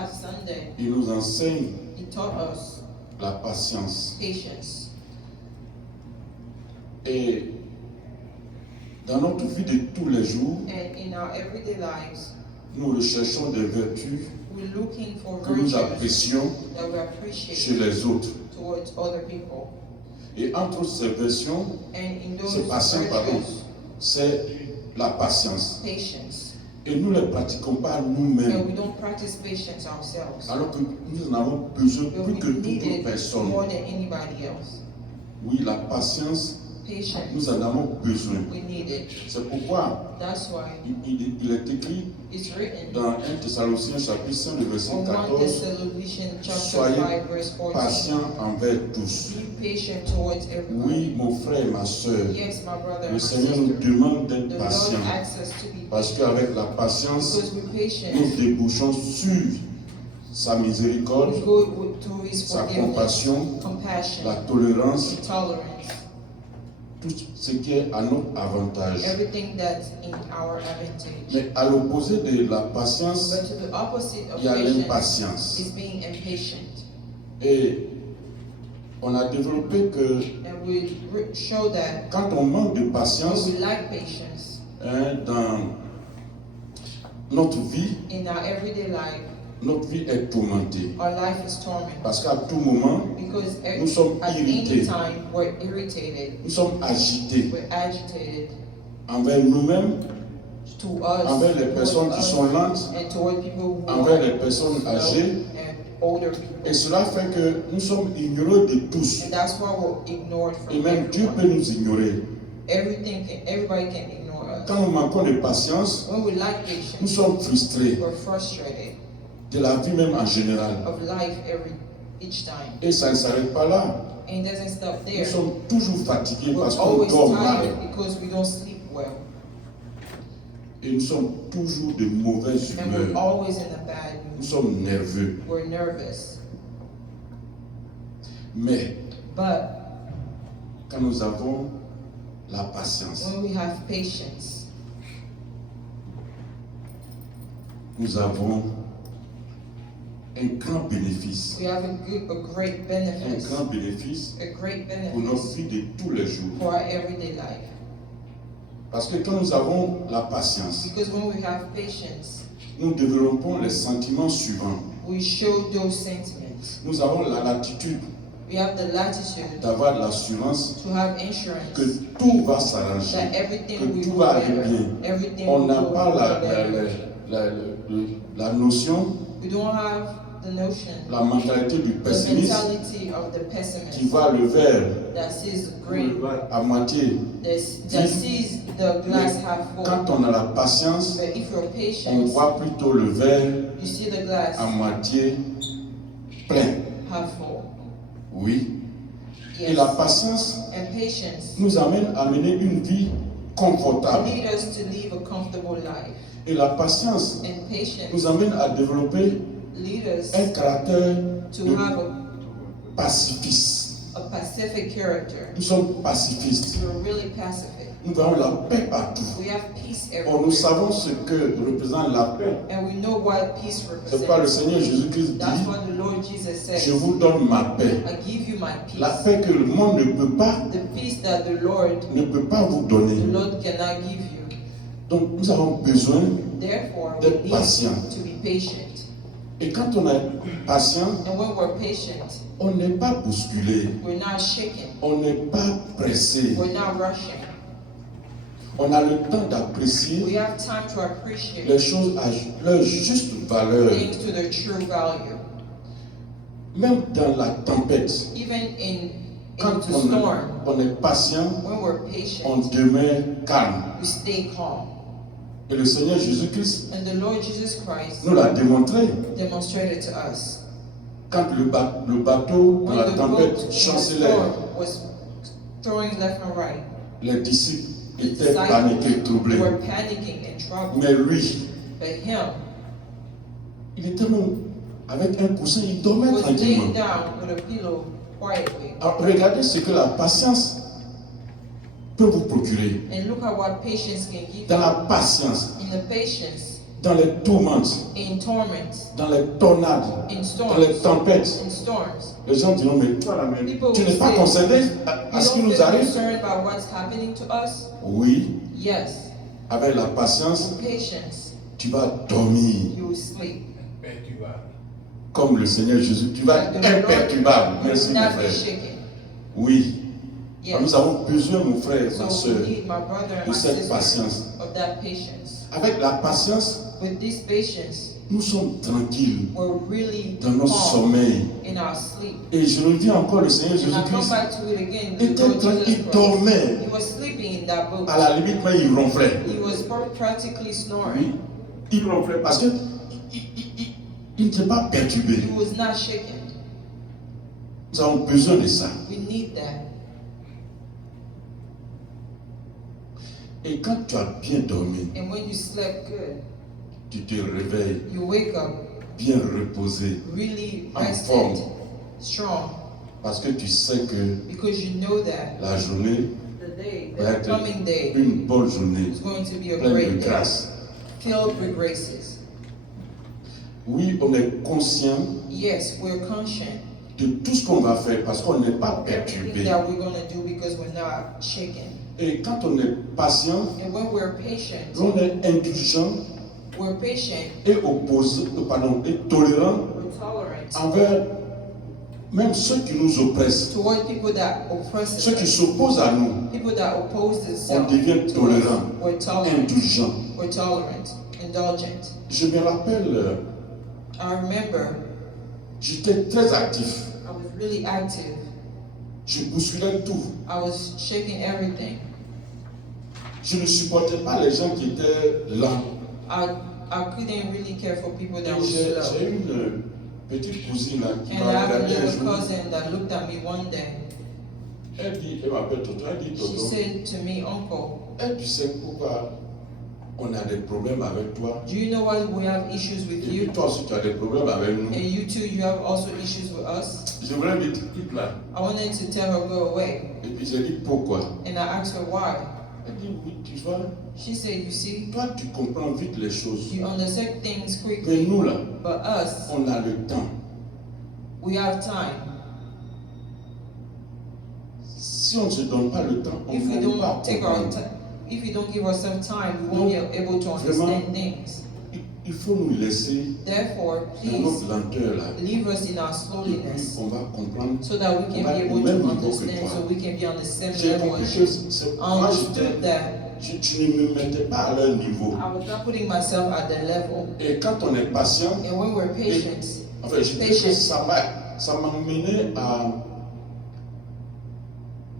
last Sunday, il nous enseigne he taught us la patience. patience. Et dans notre vie de tous les jours, And in our everyday lives, nous recherchons des vertus we're looking for que nous virtues apprécions that we chez appreciate les autres. towards other people. Et entre ces versions, And in those ces passions, pardon, virtues, c'est la patience. patience. Et nous ne les pratiquons pas And nous-mêmes, we don't practice patience ourselves. alors que nous en avons besoin But plus we que need toute it personne. more than anybody else. Oui, la patience, Patience, nous en avons besoin. we need it. C'est pourquoi That's why il est écrit it's written dans 1 Thessaloniciens chapitre 5, le verset on 1 14, Thessalonians chapter soyez 5 verse 14. patients envers tous. Be patient towards everyone. Oui, mon frère et ma soeur, Yes, my brother and le my Seigneur nous sister. demande The d'être Lord patients. asks us to be Parce patient. qu'avec la patience, Because with nous patience, débouchons sur sa miséricorde, we go to His sa forgiveness, compassion, compassion, la tolérance, and tolerance. tout ce qui est à notre avantage. Everything that's in our advantage. Mais à l'opposé de la patience, But to the opposite of il y a patience l'impatience. is being impatient. Et on a développé que And we show that quand on manque de when patience we lack patience dans notre vie, in our everyday life, notre vie est tourmentée. our life is tormented. Parce qu'à tout moment, Because nous sommes at irrités. any time we're irritated, nous sommes agités we're agitated envers nous-mêmes, to us, envers les personnes towards qui us, sont lentes, and toward people who envers are les personnes âgées. and older people. Et cela fait que nous sommes ignorés de tous. And that's why we're ignored Et from même Dieu peut everyone. nous ignorer. Everybody can ignore us. Quand nous manquons de patience, When we lack nous patience, sommes frustrés we're frustrated de la vie même en général. of life each time. Et ça ne s'arrête pas là. And it doesn't stop Nous there. sommes toujours fatigués We're parce qu'on always dort mal. tired because we don't sleep well. Et nous sommes toujours de mauvaise And we're humeur. always in a bad Nous mood. sommes nerveux. We're nervous. Mais But quand nous avons la patience, when we have patience, nous avons un grand bénéfice. we have a great Un benefit. grand bénéfice A great pour notre benefit vie de tous les jours. for our everyday life. Parce que quand nous avons la patience, Because when we have patience, nous développons les sentiments suivants. we show those sentiments. Nous avons la latitude We have the latitude d'avoir de l'assurance to have insurance que tout va s'arranger, that everything que will tout go va aller better. bien. Everything On will n'a go pas better. la notion, We don't have the notion, la mentalité du the pessimiste mentality of the qui pessimist voit le verre that sees green, à moitié. that sees the glass half full. Quand on a la patience, But if you're on patient, voit plutôt le verre you see the glass à moitié plein. half full. Oui. Et Yes. la patience And patience nous amène à mener une vie confortable. lead us to live a comfortable life. Et la patience And patience nous amène à développer lead us un caractère to de have pacifiste. a pacific character. Nous sommes pacifistes. We're really pacific. Nous avons la paix partout. We have peace Or, nous everywhere. savons ce que représente la paix. And we know what peace C'est pourquoi le represents. Seigneur Jésus-Christ That's dit, what the Lord Jesus said. je vous donne ma paix. I give you my La peace. paix que le monde ne peut pas, The peace that the Lord vous donner. the Lord cannot give you. Donc nous avons besoin Therefore, we d'être need patient. to be patient. Et quand on est patient, And when we're patient, on n'est pas bousculé, we're not shaken. on n'est pas pressé. We're not rushing. On a le temps d'apprécier We have time to appreciate les choses à leur juste valeur. things to their true value. Même dans la tempête, Even in quand the storm, on est patient, when we're on patient, demeure calme. we stay calm. Et le Seigneur Jésus-Christ And the Lord Jesus Christ nous l'a démontré. demonstrated to us. Quand le bateau dans When la the boat tempête in the chancelait, storm was throwing left and right, les disciples the étaient paniqués, disciples troublés. were panicking and troubled. Mais lui, But him il était même avec un coussin, il dormait was laying tranquillement. down with a pillow quietly. Alors, regardez ce que la patience peut vous procurer. And look at what patience can give Dans you. la patience, In the patience, dans les tourments, in torments, dans les tornades, in dans les storms, tempêtes, in storms. les gens diront, mais toi là, mais People tu n'es will pas say, concerné à You ce qui don't nous feel arrive? concerned about what's happening to us? Oui, Yes. avec la patience, With patience, tu vas dormir you will sleep. comme le Seigneur Jésus. Tu vas être imperturbable. You Merci will mon not be frère. shaken. Oui, Yes. nous avons besoin, mon frère, ma So soeur, we need, my brother and de my cette sister, patience. of that patience. Avec la patience, With this patience, nous sommes tranquilles we're really dans notre calm sommeil. in our sleep. Et je le dis encore, le Seigneur And I come Jésus-Christ back to it again. était The Lord tranquille, Jesus il Christ. dormait. He was sleeping in that boat. À la limite, même il ronflait. He was practically Oui, snoring. il ronflait parce que il n'était pas perturbé. He was not shaken. Nous avons besoin de ça. We need that. Et quand tu as bien dormi, And when you slept good, tu te réveilles you wake up bien reposé, really en rested, forme, strong, parce que tu sais que because you know that la journée the day, va the être coming day, une bonne journée, is going to be a pleine great de day, grâce. filled with graces. Oui, on est conscient Yes, we're conscient de tout ce qu'on va faire parce qu'on n'est pas of everything perturbé. that we're going to do because we're not shaken. Et quand on est patient, And when we're patient, on est indulgent we're patient, et opposé, et tolérant we're tolerant envers même ceux qui nous oppressent, toward people that oppress ceux qui us, s'opposent à nous. people that oppose On themselves devient to us. tolérant, We're tolerant, indulgent. we're tolerant, indulgent. Je me rappelle, I remember j'étais très actif. I was really active. Je bousculais tout. I was shaking everything. Je ne supportais pas les gens qui étaient lents. I couldn't really care for people that Et were j'ai slow. une petite cousine là, qui And I m'a have a regardé un little jour. cousin that looked at me one day. Elle m'appelle Toto. Elle dit She Toto, said to me, Uncle, tu sais pourquoi on a des problèmes avec toi? do you know why we have issues Et with puis you? toi aussi tu as des problèmes avec nous. And you too, you have also issues with us? Je voulais lui dire quitte là. I wanted to tell her, go away. Et puis j'ai dit pourquoi? And I asked her why. Elle dit oui, tu vois, She said, you see, toi tu comprends vite les choses. you understand things Mais quickly, nous là, but us, on a le temps. we have time. Si on ne se donne pas le temps, on If we ne va pas don't take our comprendre. time, if we don't give ourselves time, we won't be able to understand things. Il faut nous laisser Therefore, dans please notre lenteur là. leave us in our Et puis slowliness on va comprendre. so that we can On va be au able même to niveau que understand, toi. so we can be on the same J'ai level compris as que you. c'est I moi understood that tu ne me mettais pas à leur niveau. I was not putting myself at the level. Et quand on est patient, And when we're patient, enfin, je dis que ça m'a mené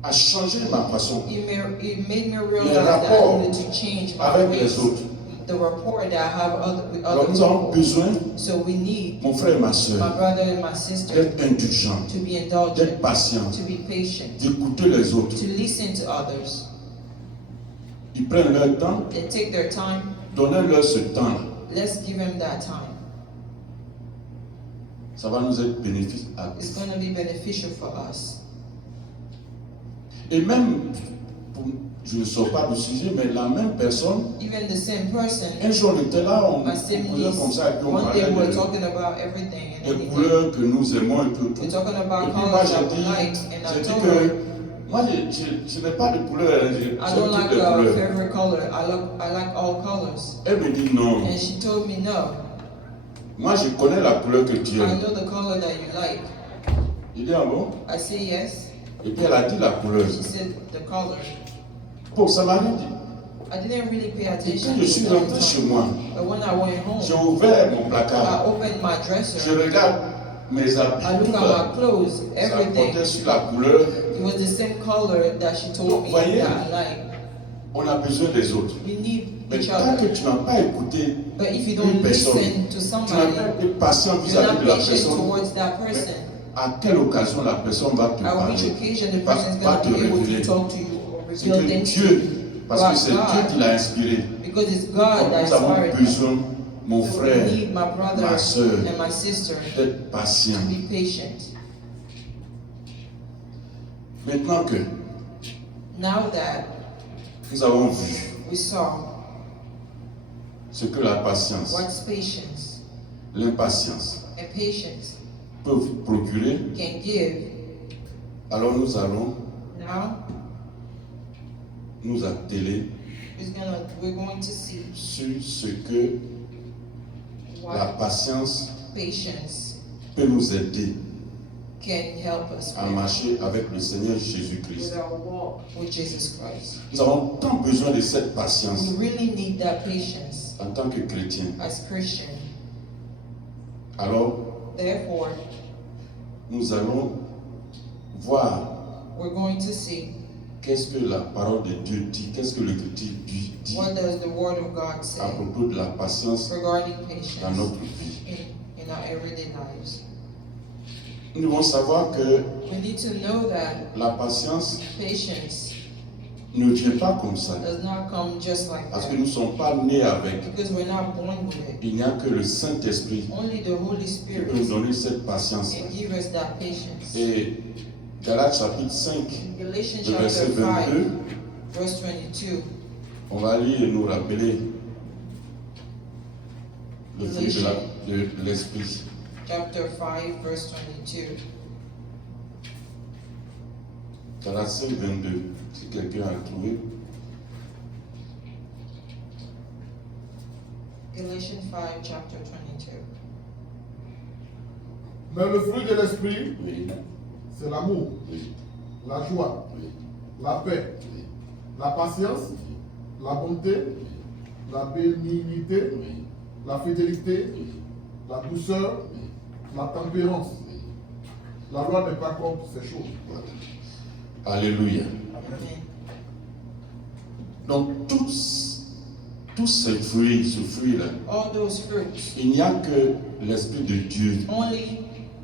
à changer ma façon it made me realize Les that rapports I needed to change my avec ways, les autres. the rapport that I have with Alors other nous avons people. besoin, So we need, mon frère et ma my soeur, brother and my sister, d'être indulgents, to be d'être indulgent, patients, to be patient, d'écouter les autres. to listen to others. Ils prennent leur temps, They take their time. donnez-leur ce temps. Let's give them that time. Ça va nous être bénéfique à It's tous. going to be beneficial for us. Et même, je ne sors pas du sujet, mais la même personne, Even the same person, un jour on était là, on my same causait niece, comme ça, et puis on one parlait day we're de- talking about everything and des anything. couleurs que nous aimons et tout. We're talking Et about puis moi colors that j'ai we dit, like, and I j'ai dit told her, que moi je n'ai pas de couleur, I j'aime don't like toutes les a couleurs. favorite color. I like all colors. Elle me dit non, And she told me no. moi je connais la couleur que tu I aimes. know the color that you like. Il dit ah bon? I say yes. Et puis elle a dit la couleur. She said the color. Bon, ça m'a rien dit. I didn't really pay Et attention quand to je suis it at the rentré chez time. moi, But when I went j'ai home, ouvert mon I placard, opened my je dresser. regarde mes habits, I look tout at ça. my clothes, Ça everything. portait sur la couleur. It was the same color that she told Donc, me voyez, that I like. On a besoin des autres. We need Mais each tant que other. tu n'as pas écouté But if you une don't personne, listen to tu n'as somebody, pas été patient you're vis-à-vis not de la patient personne, towards that person. à quelle occasion la personne va te At which parler? occasion the Va- person is va going te to be able révéler. to talk to you or C'est reveal que things to Dieu, you. parce que c'est Dieu qui l'a inspiré. Because it's Donc, God that nous avons inspired me. besoin, mon So frère, we need my brother ma soeur, and my sister d'être patient. to be patient. Maintenant que Now that nous avons vu we saw ce que la patience, what patience l'impatience and patience peuvent procurer, can give, alors nous allons now nous atteler we're going to see sur ce que la what patience patience peut nous aider can help us à with marcher avec le Seigneur Jésus-Christ. our walk with Jesus Christ. Nous avons tant besoin de cette We patience really need that patience en tant que chrétiens. as Christians. Alors, Therefore, nous allons voir we're going to see qu'est-ce que la parole de Dieu dit, qu'est-ce que l'Écriture dit what does the Word of God à say propos de la patience regarding dans patience notre vie. in our everyday lives. Nous devons savoir que We need to know that la patience patience ne vient pas comme ça, does not come just like parce que that, nous ne sommes pas nés avec. because we're not born with it. Il n'y a que le Saint-Esprit Only the Holy qui Spirit peut nous donner cette patience. can give us that patience. Et Galates chapitre 5, In Galatians le verset chapter 5, 22, verse 22, on va lire et nous rappeler le fruit de l'Esprit. chapter 5, verse 22. Galates 5, 22, si quelqu'un a trouvé. Galatians 5, chapter 22. Mais le fruit de l'esprit, Oui, c'est l'amour, oui, la joie, oui, la paix, oui, la patience, la bonté, la bénignité, oui, la fidélité, oui, la douceur, oui, la tempérance. oui. La loi n'est pas contre ces choses. Voilà. Alléluia. Amen. Donc tous ces fruits, ce fruit-là, All those fruits, il n'y a que l'Esprit de Dieu. only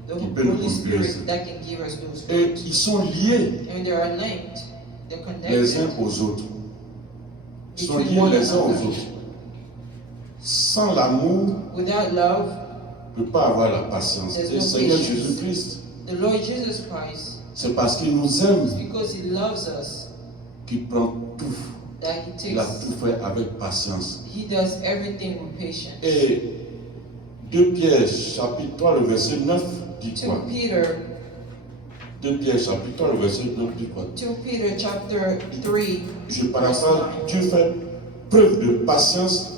the Qui peut nous Holy conduire. Spirit that can give us those Et fruits. ils sont liés And they are linked, they're les uns connected. aux autres. Ils sont Between liés one les uns aux another. autres. Sans l'amour, Without love, on ne peut pas avoir la patience. There's Et no le Seigneur patience. Jésus-Christ, the Lord Jesus Christ, c'est parce qu'il nous aime because He loves us, qu'il prend tout. that He Il a takes, tout fait avec patience. He does everything with patience. Et 2 Pierre chapitre 3, le verset 9 dit 2 quoi? Peter, 2 Pierre chapitre 3, le verset 9 dit quoi? 2 Peter chapter 3, Je verse paraphrase, 9. Dieu fait preuve de patience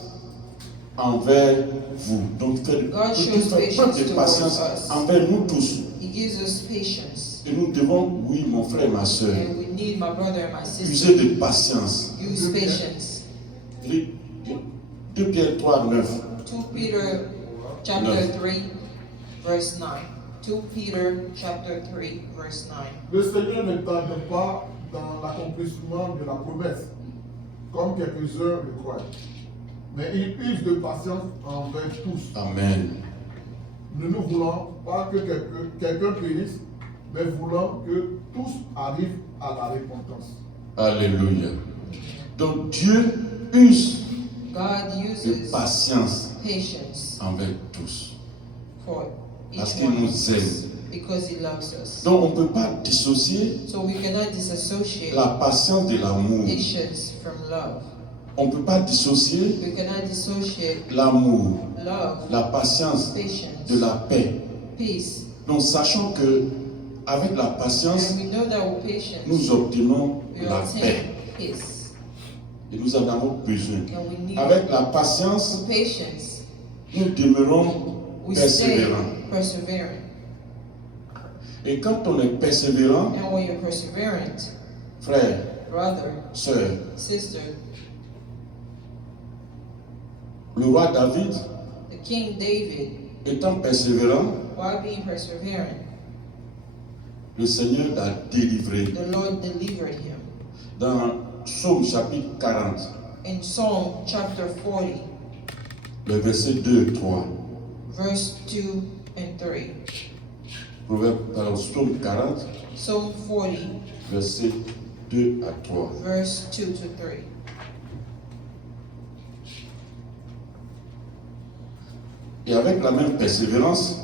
envers vous. Donc, Dieu God fait shows preuve patience de patience towards us. envers nous tous. He gives us patience. Et nous devons, oui, mon frère, ma soeur, And we need, my brother and my user sister, de patience. use patience. 2 Pierre 3, 9. 2 Peter chapter 3, verse 9. 2 Peter chapter 3, verse 9. Le Seigneur ne tarde pas dans l'accomplissement de la promesse, comme quelques-uns le croient. Mais il use de patience envers tous. Amen. Nous ne voulons pas que quelqu'un périsse, mais voulons que tous arrivent à la repentance. Alléluia. Donc, Dieu use God de uses patience patience envers tous. for Parce each qu'il one of nous us aime. because He loves us. Donc, on ne peut pas dissocier So we cannot disassociate la patience de l'amour. patience from love. On ne peut pas dissocier We cannot dissociate l'amour, love, la patience patience, de la paix. peace. Donc, sachant que avec la patience, And we know that with patience, nous obtenons we la paix. obtain peace. Et nous en avons besoin. And we need Avec la patience, with patience, nous demeurons we stay persévérants. perseverant. Et quand on est persévérant, And when you're perseverant, frère, brother, sœur, sister, le roi David, the King David, étant persévérant, while being perseverant, le Seigneur l'a délivré. the Lord delivered him. Dans Psaume chapitre 40, In Psalm chapter 40, le verset 2 et 3. verse 2 and 3. Psaume 40, Psalm 40, verset 2 à 3. verse 2 to 3. Et avec la même persévérance,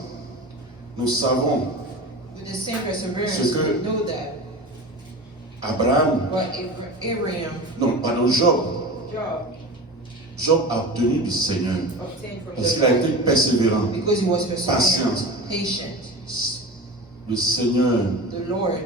nous savons With the same perseverance, Ce que- we know that Abraham, what Abraham, non, pardon, Job, Job, Job a obtenu du Seigneur obtained from parce the qu'il a été Lord persévérant. because he was Patience. perseverant, patient. Le Seigneur, The Lord,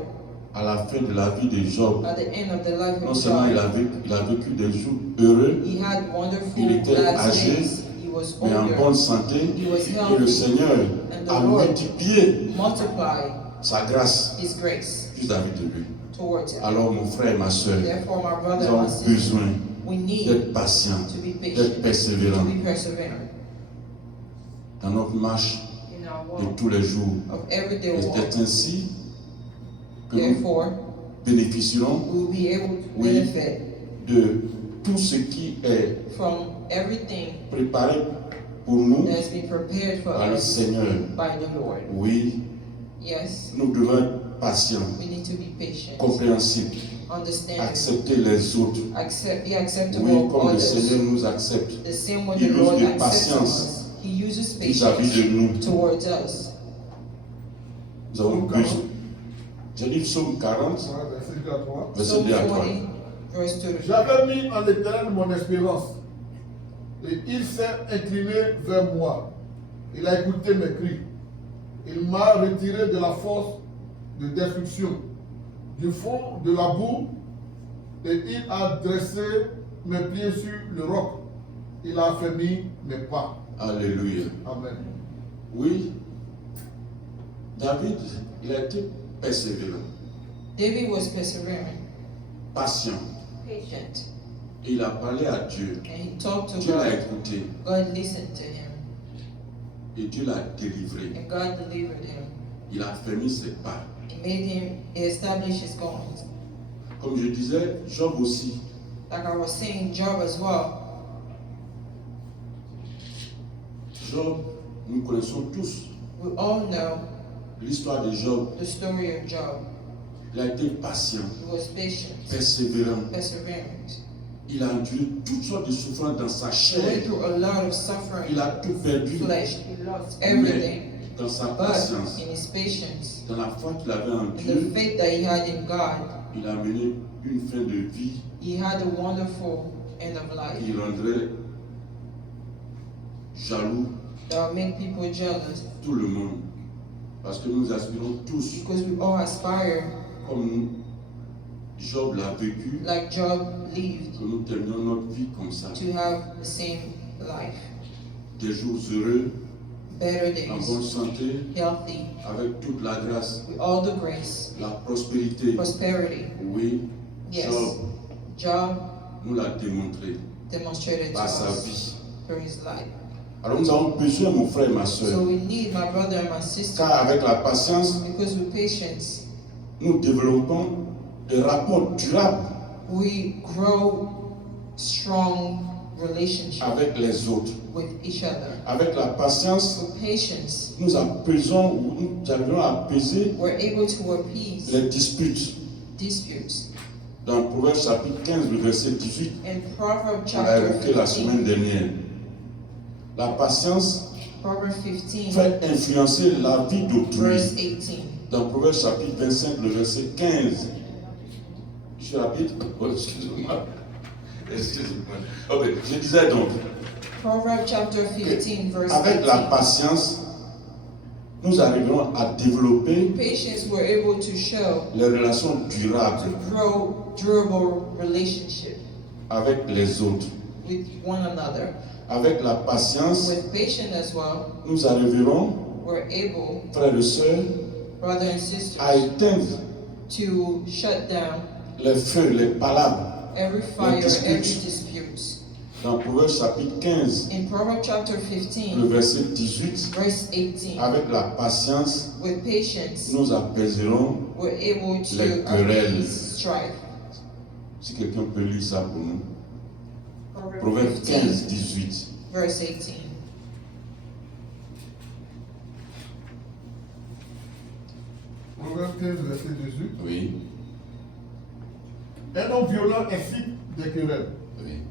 à la fin de la vie de Job, at the end of the life non of seulement il Job, a vécu des jours heureux, he had wonderful il était last âgé, days. He was mais en older. bonne santé, He was et le healthy. Seigneur And the a Lord multiplié multiplied sa grâce his grace vis-à-vis de lui. towards him. Alors mon frère et ma soeur, Therefore, my nous brother and avons my sister, besoin we need d'être patients, to be d'être patient, to persévérants be perseverant dans notre marche in our de walk tous les jours. of everyday Et walk. c'est ainsi que nous Therefore, bénéficierons we will be able to Oui. benefit de tout ce qui est from everything préparé pour nous that has been prepared for par le us Seigneur. by the Lord. Oui, Yes, nous devons être patients, we need to be patient, compréhensifs, understanding, accepter les autres. be acceptable Oui, of comme le others. Seigneur nous accepte The same way Il the use Lord de accepts patience us, He uses vis-à-vis patience de nous. towards us. Nous avons besoin. J'ai dit psaume 40, Ouais, verset 2 à 3. verset Psalm 2 à 3. 40, verse 2 to 3. J'avais mis en l'Éternel mon espérance, et il s'est incliné vers moi. Il a écouté mes cris. Il m'a retiré de la force de destruction, du fond de la boue, et il a dressé mes pieds sur le roc. Il a affermi mes pas. Alléluia. Amen. Oui, David, il a été persévérant, David was perseverant, patient. patient, Et il a parlé à Dieu. and he talked to Dieu l'a God. écouté God listened to him, et Dieu l'a délivré. and God delivered him. Il a fermé ses pas. He established his goings. Comme je disais, Job aussi. Like I was saying, Job as well. Job, nous connaissons tous We all know l'histoire de Job. the story of Job. Il a été patient, He was patient, persévérant. perseverant. Il a enduré toutes sortes de souffrances dans sa He went chair. through a lot of suffering, Il a tout perdu flesh. He lost everything. dans sa But patience, in his patience, dans la foi qu'il avait en in the Dieu. faith that he had in God, Il a mené une fin de vie he had a wonderful end of life qui rendrait jaloux that will make people jealous, tout le monde. Parce que nous aspirons tous, because we all aspire, comme Job l'a vécu, like Job lived, que nous terminions notre vie comme ça. to have the same life. Des jours heureux, Better en bonne days, santé, healthy, avec toute la grâce, with all the grace, la prospérité. prosperity. Oui, Yes, Job Job nous l'a démontré demonstrated to par sa us vie. through his life. Alors nous avons besoin, mon frère et ma So soeur, we need, my brother and my sister, car avec la patience, because with patience, nous développons des rapports durables we grow strong relationships avec les autres. with each other. Avec la patience, With patience, nous apaisons, nous arrivons à apaiser we're able to appease les disputes. disputes. Dans Proverbe chapitre 15, le verset 18, In Proverbs on l'a chapter évoqué la semaine 15, dernière. La patience Proverbs 15, fait influencer la vie d'autrui. verse 18. Dans Proverbe chapitre 25, le verset 15. Je suis rapide? Oh, excusez-moi. Excusez-moi. Ok, je disais donc, Proverbs chapter 15, verse avec la 18. patience, nous arriverons à développer Patience, we're able to show, les relations to durables grow durable relationship avec les autres. with one another. Avec la patience, With patience as well, nous arriverons, we're able, frères et sœurs, brothers and sisters, à éteindre to shut down les feux, les palabres. every fire, disputes. every dispute. Dans Proverbe chapitre 15, In Proverbs chapter le 15, verset 18, verse 18, avec la patience, with patience, nous apaiserons. we're able Les to querelles. appease strife. Si quelqu'un peut lire ça pour nous. Proverbs Proverbe 15, 15, 18. verse 18. Proverbe 15, verset 18. Oui, Un homme violent incite des querelles, oui.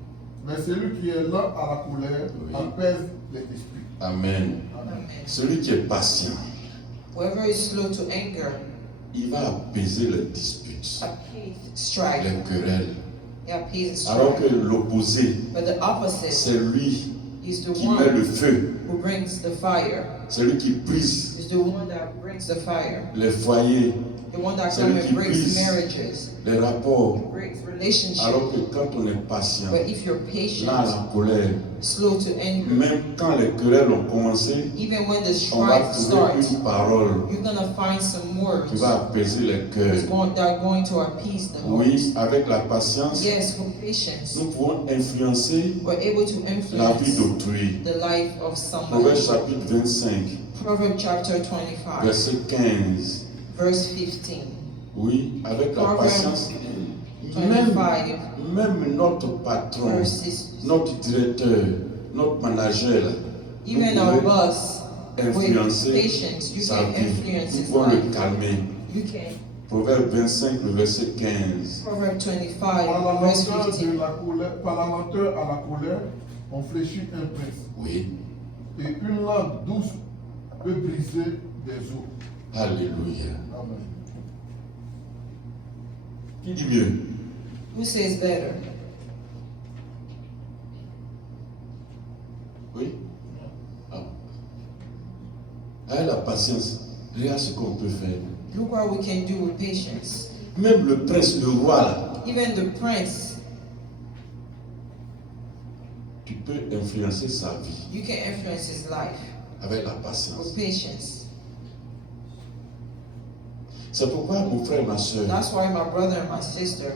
mais celui qui est lent à la colère Oui. apaise les esprits. Amen. Amen. Amen. Celui qui est patient, Whoever is slow to anger, il va apaiser les disputes, appease strife, les querelles. He have peace and Alors que strife. l'opposé, But the opposite c'est lui is the qui met le one feu, who brings the fire. c'est lui qui brise Is the one that brings the fire. les foyers, The one that C'est comes lui and qui breaks brise marriages, les rapports. breaks relationships. Alors que quand on est patient, But if you're là, patient, la colère, slow to anger, même quand les querelles ont commencé, even when the on va strife trouver starts, une parole you're gonna find some words qui va apaiser les cœurs. that are going to appease the Oui, hearts. avec la patience, Yes, with patience, nous pouvons influencer we're able to la vie influence d'autrui. the life of Proverbe somebody. chapitre 25, Proverbs chapter 25, verset 15. verse 15. Oui, avec la Proverbe patience, 25, même notre patron, verses. notre directeur, notre manager, là, Even nous our pouvons boss, with influencer patience, you sa can vie. influence Nous his pouvons le life. calmer. You can. Proverbe 25, le verset 15. Proverbs 25, Par verse la lenteur 15. par la lenteur à la colère, on fléchit un prince. Oui, Et une langue douce peut briser des eaux. alléluia. Amen. Qui dit mieux? Who says better? Oui. Ah. Avec la patience, regarde ce qu'on peut faire. Look what we can do with patience. Même le prince, le roi, là, Even the prince, tu peux influencer sa vie you can influence his life avec la with patience. patience. C'est pourquoi, mon frère, ma soeur, That's why my brother and my sister,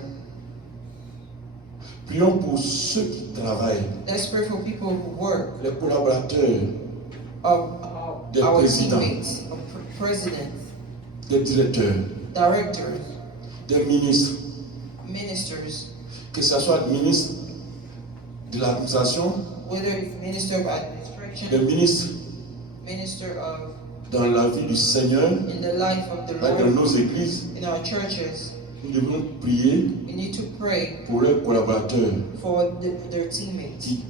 prions pour ceux qui travaillent, let's pray for people who work, les collaborateurs, Des our présidents. teammates, presidents, les directeurs, directors, des ministres, ministers, que ce soit le ministre de l'administration, whether it's minister of les administration, ministres minister of dans la vie du Seigneur, in the life of the là, dans Lord, nos églises, in our churches, nous devons prier we need to pray pour leurs collaborateurs for their teammates qui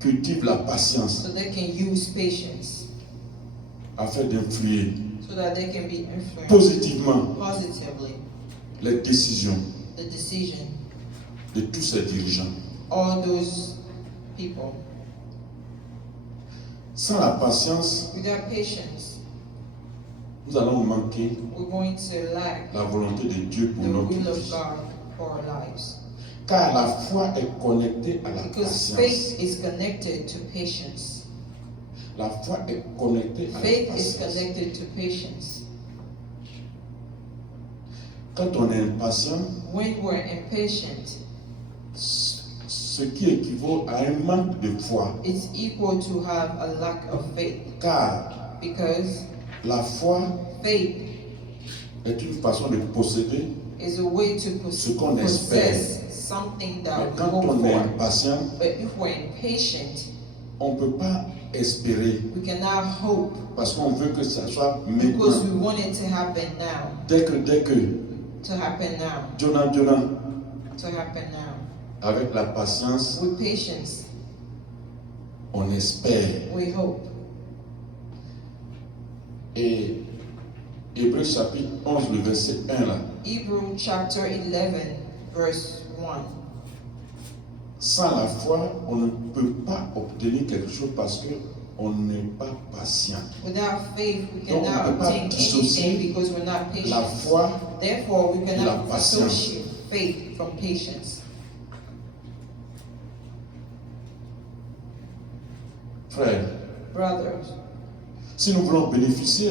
cultivent la patience so they can use patience, afin d'influer so that they can be influenced positivement positively les décisions the decision, de tous ces dirigeants. all those people. Sans la patience, Without patience, nous allons manquer we're going to lack la volonté de Dieu pour the notre will of vie. God for our lives. Car la foi est connectée à la Because patience. faith is connected to patience. La foi est connectée à la Faith is patience. connected to patience. Quand on est impatient, When we're impatient, ce qui équivaut à un manque de foi. it's equal to have a lack of faith. Car Because la foi faith est une façon de posséder. is a way to Ce qu'on possess something Mais that we quand hope on est for. impatient, But if we're impatient, on ne peut pas espérer we cannot hope parce qu'on veut que ça soit because we maintenant. want it to happen now. Dès que, To happen now. Jonah, To happen now. avec la patience, With patience, on espère. we hope. Et Hébreux chapitre 11, le verset 1 là. Hebrew chapter 11, verse 1. Sans la foi, on ne peut pas obtenir quelque chose parce qu'on n'est pas patient. Without faith, we Donc, on cannot ne peut pas obtain dissocier anything because we're not patient. la foi Therefore, we la cannot patience. associate faith from patience. Frère, Brothers, si nous voulons bénéficier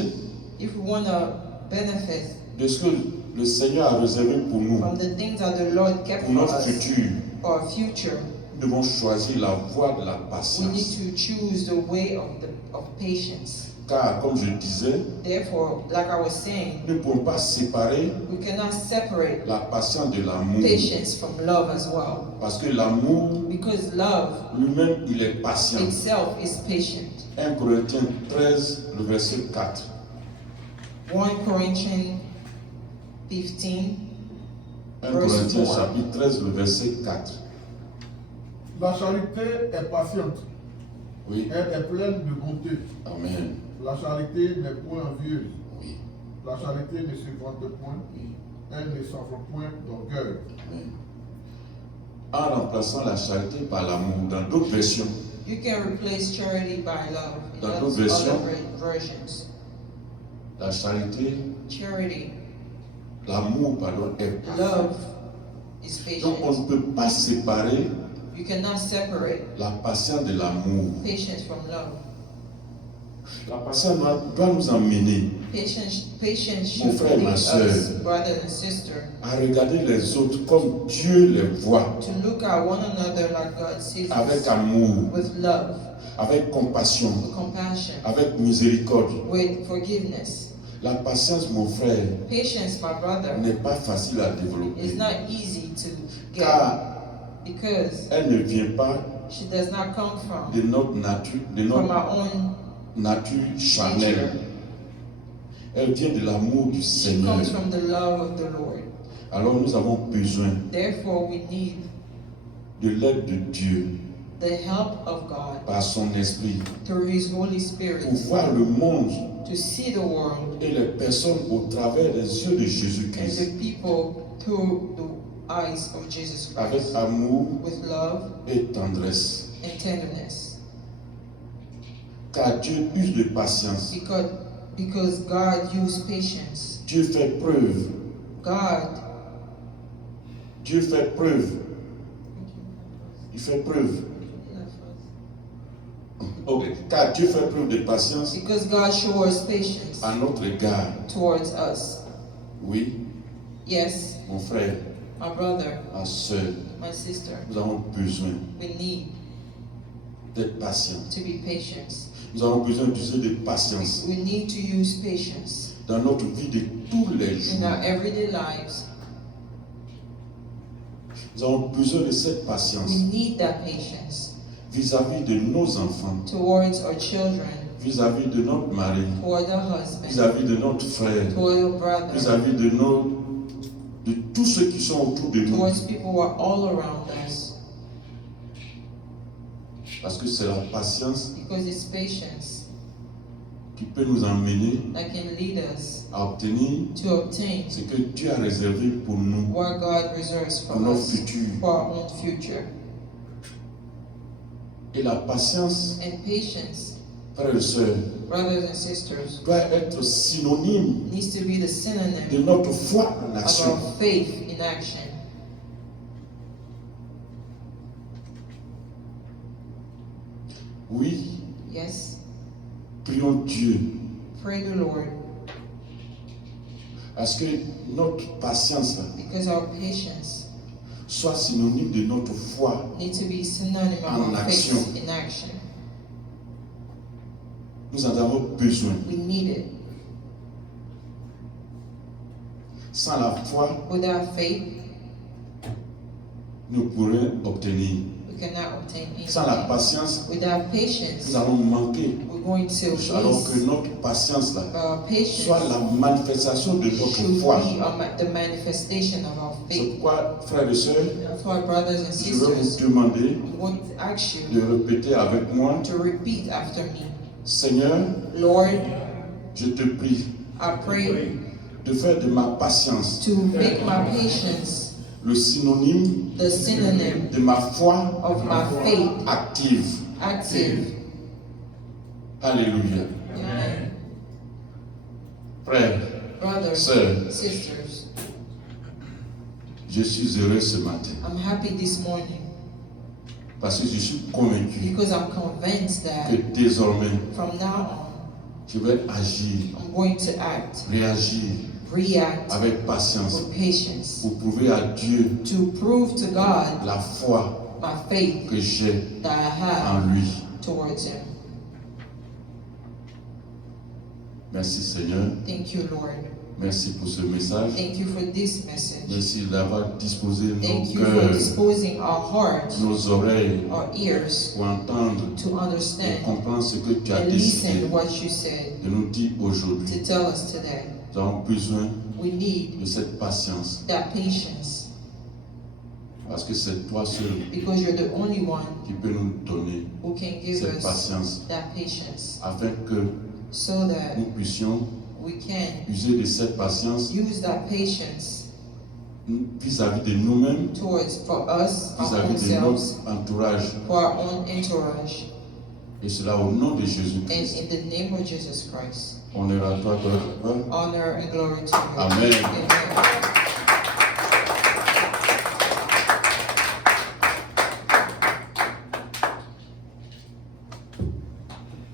if we want to benefit de ce que le Seigneur a réservé pour nous, from the things that the Lord kept pour for notre us, futur, for our future, nous devons choisir la voie de la we need patience. to choose the way of patience. Car, comme je disais, Therefore, like I was saying, nous ne pouvons pas séparer we cannot separate la patience de l'amour. patience from love as well. Parce que l'amour Because love lui-même, il est patient. itself is patient. 1 Corinthiens 13, le verset 4. 1 Corinthians 15, 1 Verse Corinthiens 4. chapitre 13, le verset 4. La charité est patiente, Oui. elle est pleine de bonté. Amen. La charité n'est point envieuse. Oui. La charité ne se vante point, Oui. elle ne s'enfle point d'orgueil. Amen. en remplaçant la charité par l'amour. Dans d'autres versions, You can replace charity by love. In Dans other d'autres versions, versions, la charité, charity, l'amour, pardon, est love is Donc on patience. ne peut pas séparer You cannot separate la patience de l'amour. patience from love. La patience doit nous emmener Patience Mon should frère, lead ma us, sœur. brother and sister, à regarder les autres comme Dieu les voit, to look at one another like God sees avec us, amour, with love, avec compassion, with compassion, avec miséricorde. with forgiveness. La patience, mon frère, Patience, my brother, n'est pas facile à is développer, not easy to get car because elle ne vient pas she does not come de notre nature, from our own nature charnelle. Elle vient de l'amour du She Seigneur. comes from the love of the Lord. Alors nous avons besoin Therefore, we need de l'aide de Dieu the help of God par son esprit through His Holy Spirit pour voir le monde to see the world et les personnes au travers des yeux de and Jésus-Christ the people through the eyes of Jesus avec Christ amour with love et tendresse. and tenderness. Car Dieu use de patience. Because God used patience. Dieu fait preuve. Dieu fait preuve. Il fait preuve. Ok. Car Dieu fait preuve de patience Because God shows patience à notre égard. towards us. Oui, Yes, mon frère, my brother, ma soeur, my sister, nous avons besoin we need d'être patients. to be patient. Nous avons besoin d'user de patience We need to use patience dans notre vie de tous les in jours. our everyday lives. Nous avons besoin de cette patience We need that patience vis-à-vis de nos enfants, towards our children, vis-à-vis de notre mari, toward our husband, vis-à-vis de notre frère, toward our brother, vis-à-vis de tous ceux qui sont autour de nous. towards people who are all around us. Parce que c'est la patience Because it's patience qui peut nous emmener that can lead us à obtenir to obtain ce que Dieu a réservé pour nous, what God reserves pour for notre us, futur. for our own future. Et la patience, And patience, frères et sœurs, brothers and sisters, doit être synonyme needs to be the de synonym notre foi en of action. our faith in action. Oui, Yes, prions Dieu pray the Lord, à ce que notre patience because our patience soit synonyme de notre foi. needs to be synonym of En our action. faith in action. Nous en avons besoin. We need it. Sans la foi, Without faith, nous pourrions obtenir. we cannot obtain Sans la anything. patience, Without nous patience, allons manquer. we're going to Alors que lose. notre patience là Our patience soit la manifestation de notre should foi. be the manifestation of our C'est faith. pourquoi, frères et sœurs, That's why, brothers and je vais vous sisters, demander I'm going to ask de you répéter avec moi. to repeat after me. Seigneur, Lord, je te prie I pray de faire de ma patience to make my patience le synonyme the synonym de ma foi of my faith active. active. Alléluia. Amen. Frères, Brothers, sœurs, sisters, je suis heureux ce matin I'm happy this morning parce que je suis convaincu because I'm convinced que that désormais, from now je vais agir, on, I'm going to act, réagir react avec patience with patience pour prouver à Dieu to prove to God la foi my faith que j'ai that I en have lui. towards Him. Merci Seigneur. Thank you, Lord. Merci pour ce message. Thank you for this message. Merci d'avoir disposé nos Thank you for cœurs, disposing our hearts, nos oreilles our ears pour entendre to et understand comprendre ce que tu as and décidé listen what you said de nous dire aujourd'hui. to tell us today. Nous avons besoin We need de cette patience that patience parce que c'est toi seul because you're the only one qui peux nous donner who can give cette us patience that patience afin que so that nous puissions we can user de cette patience use that patience vis-à-vis de nous-mêmes, towards for us, our own vis-à-vis de selves, notre entourage. for our own entourage, Et cela au nom de and Jésus-Christ. in the name of Jesus Christ. Honneur à toi, gloire à toi. Honor and glory to you. Amen. Amen.